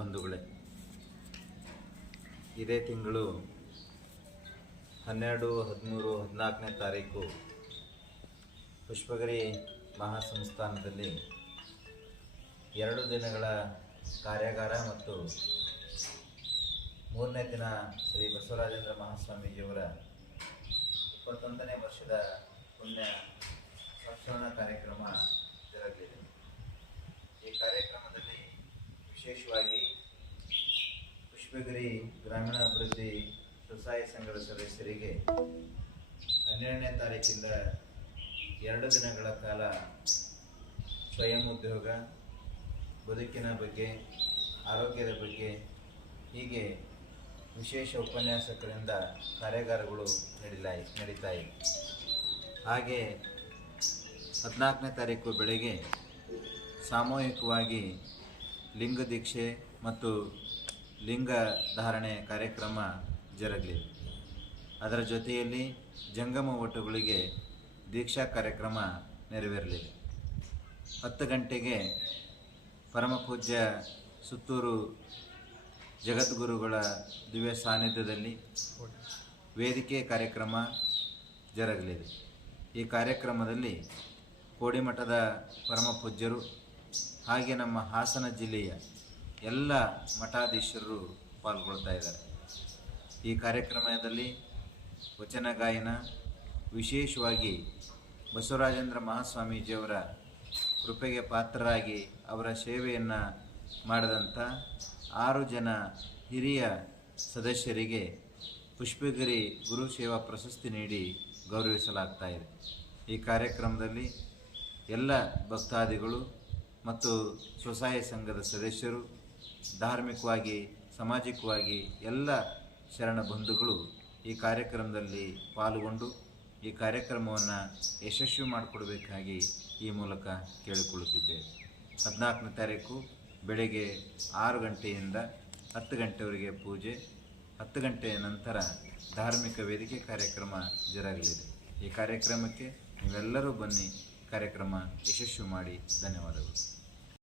ಬಂಧುಗಳೇ, ಇದೇ ತಿಂಗಳು 12, 13, 14ನೇ ತಾರೀಕು ಪುಷ್ಪಗಿರಿ ಮಹಾಸಂಸ್ಥಾನದಲ್ಲಿ 2 ದಿನಗಳ ಕಾರ್ಯಾಗಾರ ಮತ್ತು 3ನೇ ದಿನ ಶ್ರೀ ಬಸವರಾಜೇಂದ್ರ ಮಹಾಸ್ವಾಮೀಜಿಯವರ 21ನೇ ವರ್ಷದ ಪುಣ್ಯ ಸಂಸ್ಮರಣ ಕಾರ್ಯಕ್ರಮ ಜರುಗಲಿದೆ. ಈ ಕಾರ್ಯಕ್ರಮದಲ್ಲಿ ವಿಶೇಷವಾಗಿ ಪುಷ್ಪಗಿರಿ ಗ್ರಾಮೀಣಾಭಿವೃದ್ಧಿ ಸ್ವಸಹಾಯ ಸಂಘದ ಸದಸ್ಯರಿಗೆ 12ನೇ ತಾರೀಕಿಂದ 2 ದಿನಗಳ ಕಾಲ ಸ್ವಯಂ ಉದ್ಯೋಗ, ಬದುಕಿನ ಬಗ್ಗೆ, ಆರೋಗ್ಯದ ಬಗ್ಗೆ ಹೀಗೆ ವಿಶೇಷ ಉಪನ್ಯಾಸಕರಿಂದ ಕಾರ್ಯಾಗಾರಗಳು ನಡೀತಾ ಇವೆ. ಹಾಗೆ 14ನೇ ತಾರೀಕು ಬೆಳಗ್ಗೆ ಸಾಮೂಹಿಕವಾಗಿ ಲಿಂಗ ದೀಕ್ಷೆ ಮತ್ತು ಲಿಂಗ ಧಾರಣೆ ಕಾರ್ಯಕ್ರಮ ಜರುಗಲಿದೆ. ಅದರ ಜೊತೆಯಲ್ಲಿ ಜಂಗಮ ಒಟ್ಟುಗಳಿಗೆ ದೀಕ್ಷಾ ಕಾರ್ಯಕ್ರಮ ನೆರವೇರಲಿದೆ. 10 ಗಂಟೆಗೆ ಪರಮಪೂಜ್ಯ ಸುತ್ತೂರು ಜಗದ್ಗುರುಗಳ ದಿವ್ಯ ಸಾನ್ನಿಧ್ಯದಲ್ಲಿ ವೇದಿಕೆ ಕಾರ್ಯಕ್ರಮ ಜರುಗಲಿದೆ. ಈ ಕಾರ್ಯಕ್ರಮದಲ್ಲಿ ಕೋಡಿಮಠದ ಪರಮಪೂಜ್ಯರು ಹಾಗೆ ನಮ್ಮ ಹಾಸನ ಜಿಲ್ಲೆಯ ಎಲ್ಲ ಮಠಾಧೀಶರು ಪಾಲ್ಗೊಳ್ತಾ ಇದ್ದಾರೆ. ಈ ಕಾರ್ಯಕ್ರಮದಲ್ಲಿ ವಚನ ಗಾಯನ, ವಿಶೇಷವಾಗಿ ಬಸವರಾಜೇಂದ್ರ ಮಹಾಸ್ವಾಮೀಜಿಯವರ ಕೃಪೆಗೆ ಪಾತ್ರರಾಗಿ ಅವರ ಸೇವೆಯನ್ನು ಮಾಡಿದಂಥ 6 ಜನ ಹಿರಿಯ ಸದಸ್ಯರಿಗೆ ಪುಷ್ಪಗಿರಿ ಗುರು ಸೇವಾ ಪ್ರಶಸ್ತಿ ನೀಡಿ ಗೌರವಿಸಲಾಗ್ತಾ ಇದೆ. ಈ ಕಾರ್ಯಕ್ರಮದಲ್ಲಿ ಎಲ್ಲ ಭಕ್ತಾದಿಗಳು ಮತ್ತು ಸ್ವಸಹಾಯ ಸಂಘದ ಸದಸ್ಯರು, ಧಾರ್ಮಿಕವಾಗಿ ಸಾಮಾಜಿಕವಾಗಿ ಎಲ್ಲ ಶರಣ ಬಂಧುಗಳು ಈ ಕಾರ್ಯಕ್ರಮದಲ್ಲಿ ಪಾಲ್ಗೊಂಡು ಈ ಕಾರ್ಯಕ್ರಮವನ್ನು ಯಶಸ್ವಿ ಮಾಡಿಕೊಡಬೇಕಾಗಿ ಈ ಮೂಲಕ ಕೇಳಿಕೊಳ್ಳುತ್ತಿದ್ದೇವೆ. 14ನೇ ತಾರೀಕು ಬೆಳಗ್ಗೆ 6 ಗಂಟೆಯಿಂದ 10 ಗಂಟೆವರೆಗೆ ಪೂಜೆ, 10 ಗಂಟೆಯ ನಂತರ ಧಾರ್ಮಿಕ ವೇದಿಕೆ ಕಾರ್ಯಕ್ರಮ ಜರುಗಲಿದೆ. ಈ ಕಾರ್ಯಕ್ರಮಕ್ಕೆ ನೀವೆಲ್ಲರೂ ಬನ್ನಿ, ಕಾರ್ಯಕ್ರಮ ಯಶಸ್ವಿ ಮಾಡಿ. ಧನ್ಯವಾದಗಳು.